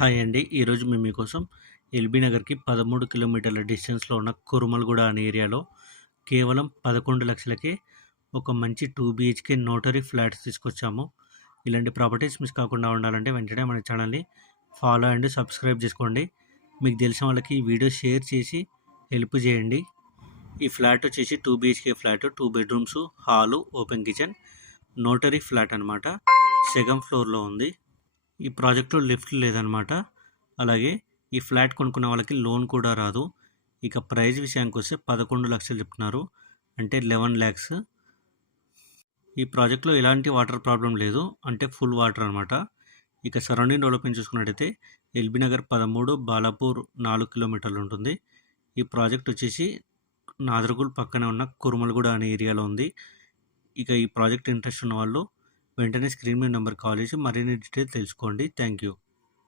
Hi అండి. ఈరోజు మేము మీకోసం ఎల్బీ నగర్‌కి 13 కిలోమీటర్ల డిస్టెన్స్‌లో ఉన్న కురుమలగూడ అనే ఏరియాలో కేవలం 11 లక్షలకే ఒక మంచి 2 బీహెచ్‌కే నోటరీ ఫ్లాట్స్ తీసుకొచ్చాము. ఇలాంటి ప్రాపర్టీస్ మిస్ కాకుండా ఉండాలంటే వెంటనే మన ఛానల్‌ని ఫాలో అండ్ సబ్స్క్రైబ్ చేసుకోండి. మీకు తెలిసిన వాళ్ళకి ఈ వీడియో షేర్ చేసి హెల్ప్ చేయండి. ఈ ఫ్లాట్ వచ్చేసి 2 BHK flat, 2 bedrooms, hall, open kitchen, notary flat అనమాట. సెకండ్ ఫ్లోర్‌లో ఉంది. ఈ ప్రాజెక్ట్‌లో లిఫ్ట్ లేదనమాట. అలాగే ఈ ఫ్లాట్ కొనుక్కున్న వాళ్ళకి లోన్ కూడా రాదు. ఇక ప్రైస్ విషయానికొస్తే 11 లక్షలు చెప్తున్నారు. అంటే 11 లాక్స్. ఈ ప్రాజెక్ట్‌లో ఎలాంటి వాటర్ ప్రాబ్లం లేదు. అంటే ఫుల్ వాటర్ అనమాట. ఇక సరౌండింగ్ డెవలప్మెంట్ చూసుకున్నట్టయితే ఎల్బీ నగర్ 13, బాలాపూర్ 4 కిలోమీటర్లు ఉంటుంది. ఈ ప్రాజెక్ట్ వచ్చేసి నాదర్గుల్ పక్కనే ఉన్న కురుమలగూడ అనే ఏరియాలో ఉంది. ఇక ఈ ప్రాజెక్ట్ ఇంట్రెస్ట్ ఉన్న వాళ్ళు వెంటనే స్క్రీన్ మీద నెంబర్ కాల్ చేసి మరిన్ని డీటెయిల్స్ తెలుసుకోండి. Thank you.